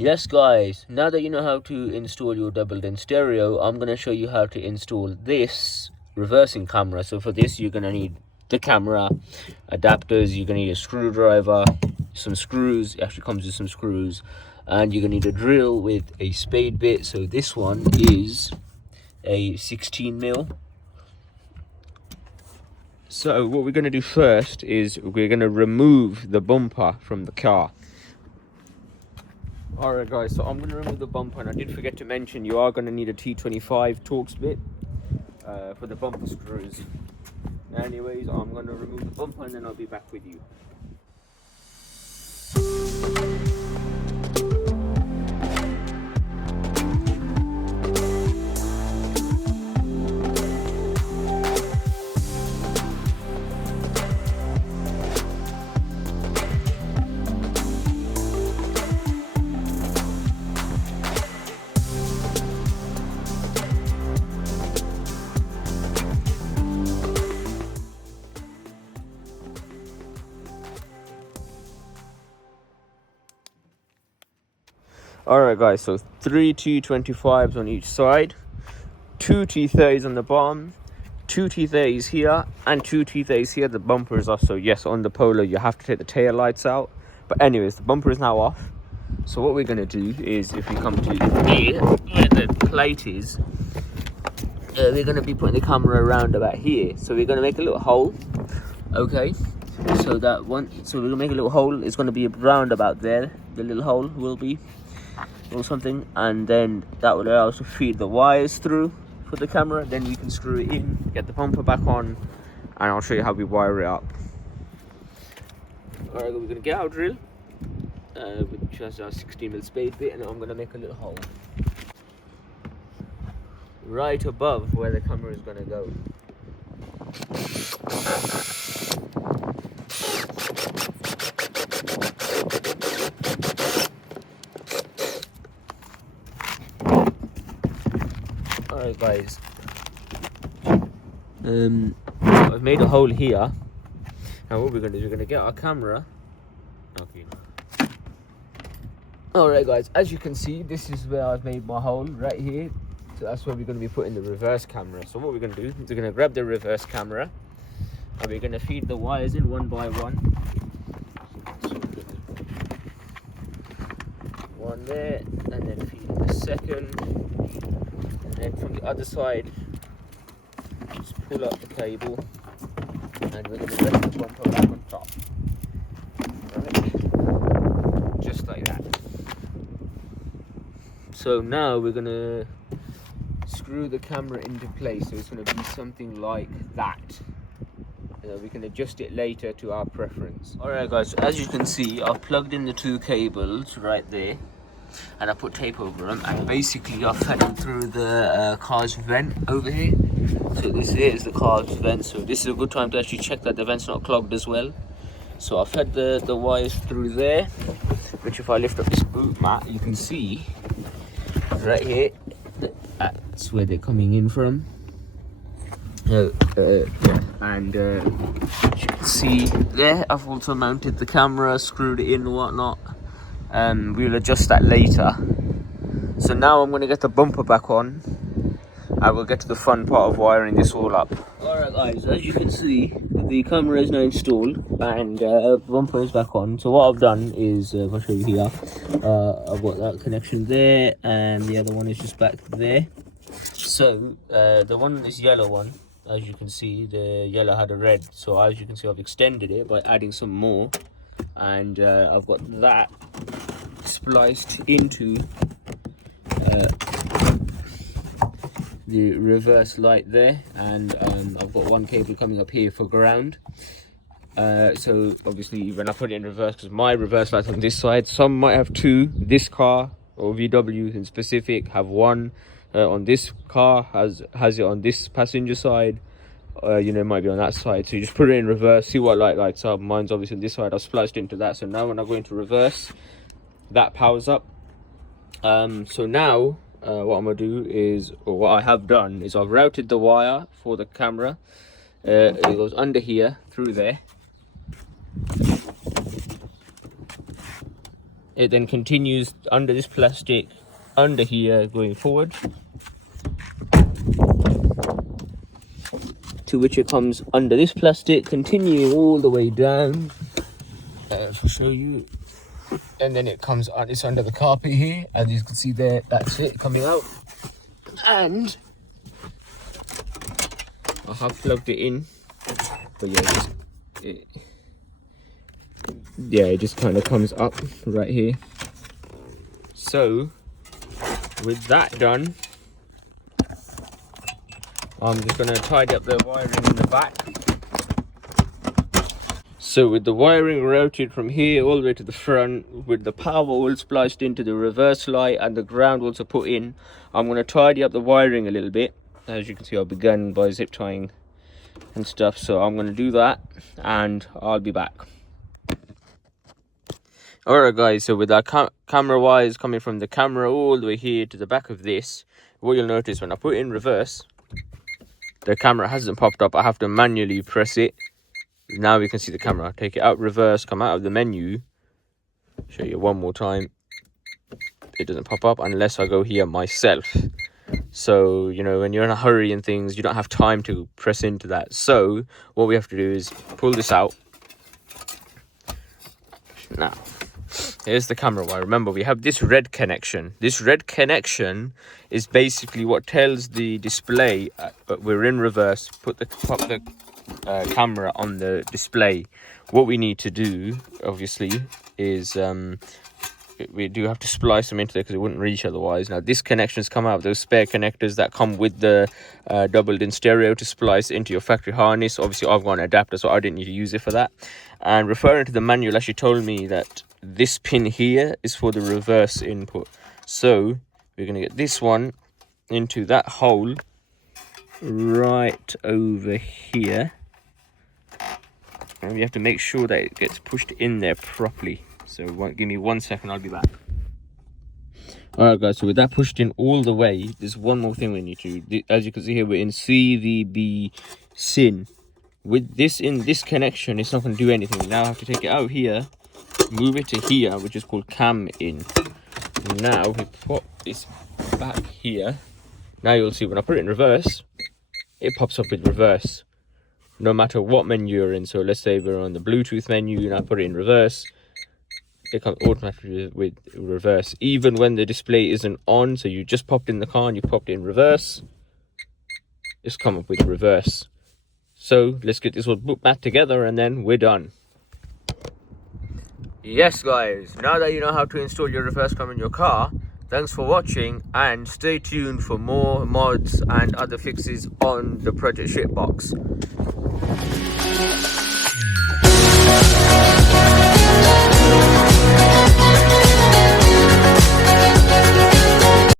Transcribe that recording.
Yes guys, now that you know how to install your double-din stereo, I'm going to show you how to install this reversing camera. So for this you're going to need the camera, adapters, you're going to need a screwdriver, some screws. It actually comes with some screws, and you're going to need a drill with a spade bit. So this one is a 16mm. So what we're going to do first is we're going to remove the bumper from the car. Alright guys, so I'm going to remove the bumper, and I did forget to mention you are going to need a T25 Torx bit for the bumper screws. Anyways, I'm going to remove the bumper and then I'll be back with you. Alright guys, so 3 T25s on each side, 2 T30s on the bottom, 2 T30s here, and 2 T30s here. The bumper is off, so yes, on the Polo you have to take the tail lights out. But anyways, the bumper is now off. So what we're going to do is, if we come to here, where the plate is, we're going to be putting the camera around about here. So we're going to make a little hole, okay? So that one, so we're going to make a little hole. It's going to be around about there. The little hole will be, or something, and then that will allow us to feed the wires through for the camera. Then we can screw it in, get the bumper back on, and I'll show you how we wire it up. Alright, we're gonna get our drill, which has our 16mm spade bit, and I'm gonna make a little hole right above where the camera is gonna go. Alright guys, so I've made a hole here. Now what we're going to do is we're going to get our camera. Okay. Alright guys, as you can see, this is where I've made my hole, right here. So that's where we're going to be putting the reverse camera. So what we're going to do is we're going to grab the reverse camera, and we're going to feed the wires in one by one. One there, and then feed the second. And from the other side, just pull up the cable, and we're going to press the bumper back on top. Right? Just like that. So now we're going to screw the camera into place. So it's going to be something like that. We can adjust it later to our preference. Alright guys, so as you can see, I've plugged in the two cables right there, and I put tape over them, and basically I've fed them through the car's vent over here. So this here is the car's vent, so this is a good time to actually check that the vent's not clogged as well. So I fed the wires through there, which if I lift up this boot mat, you can see right here, that's where they're coming in from. Yeah. And as you can see there, I've also mounted the camera, screwed it in and whatnot. We'll adjust that later. So now I'm going to get the bumper back on, and we'll get to the fun part of wiring this all up. Alright guys, as you can see, the camera is now installed, and the bumper is back on. So what I've done is, I'll show you here, I've got that connection there, and the other one is just back there. So the one, this yellow one, as you can see, the yellow had a red. So as you can see, I've extended it by adding some more, and I've got that spliced into the reverse light there, and I've got one cable coming up here for ground. So obviously when I put it in reverse, because my reverse light's on this side, some might have two. This car, or VW in specific, have one on this car, has it on this passenger side. You know, it might be on that side. So you just put it in reverse, see what light lights up. Mine's obviously on this side, I've spliced into that. So now when I go into reverse, that powers up. So now what I'm gonna do is, or what I have done is, I've routed the wire for the camera. It goes under here, through there, It then continues under this plastic, under here, going forward, to which it comes under this plastic, continuing all the way down. If I show you, and then it comes on. It's under the carpet here, as you can see there. That's it coming out, and I have plugged it in, but yeah, it just kind of comes up right here. So with that done, I'm just going to tidy up the wiring in the back. So with the wiring routed from here all the way to the front, with the power all spliced into the reverse light and the ground also put in, I'm going to tidy up the wiring a little bit. As you can see, I began by zip tying and stuff, so I'm going to do that and I'll be back. Alright guys, so with our camera wires coming from the camera all the way here to the back of this, what you'll notice when I put it in reverse, the camera hasn't popped up. I have to manually press it. Now we can see the camera. Take it out reverse, come out of the menu, show you one more time. It doesn't pop up unless I go here myself. So, you know, when you're in a hurry and things, you don't have time to press into that. So what we have to do is pull this out. Now, here's the camera wire. Remember, we have this red connection. This red connection is basically what tells the display, but we're in reverse, pop the camera on the display. What we need to do, obviously, is we do have to splice them into there because it wouldn't reach otherwise. Now, this connection's come out of those spare connectors that come with the doubled in stereo to splice into your factory harness. Obviously, I've got an adapter, so I didn't need to use it for that. And referring to the manual, actually told me that this pin here is for the reverse input. So we're going to get this one into that hole right over here, and we have to make sure that it gets pushed in there properly. So give me 1 second, I'll be back. Alright guys, so with that pushed in all the way, there's one more thing we need to do. As you can see here, we're in CVB SIN. With this in this connection, it's not going to do anything. Now I have to take it out here, move it to here, which is called cam in. Now we put this back here. Now you'll see when I put it in reverse, it pops up with reverse, no matter what menu you're in. So let's say we're on the Bluetooth menu and I put it in reverse, it comes automatically with reverse, even when the display isn't on. So you just popped in the car and you popped it in reverse, it's come up with reverse. So let's get this all put back together and then we're done. Yes guys, now that you know how to install your reverse cam in your car, thanks for watching and stay tuned for more mods and other fixes on the Project Shitbox.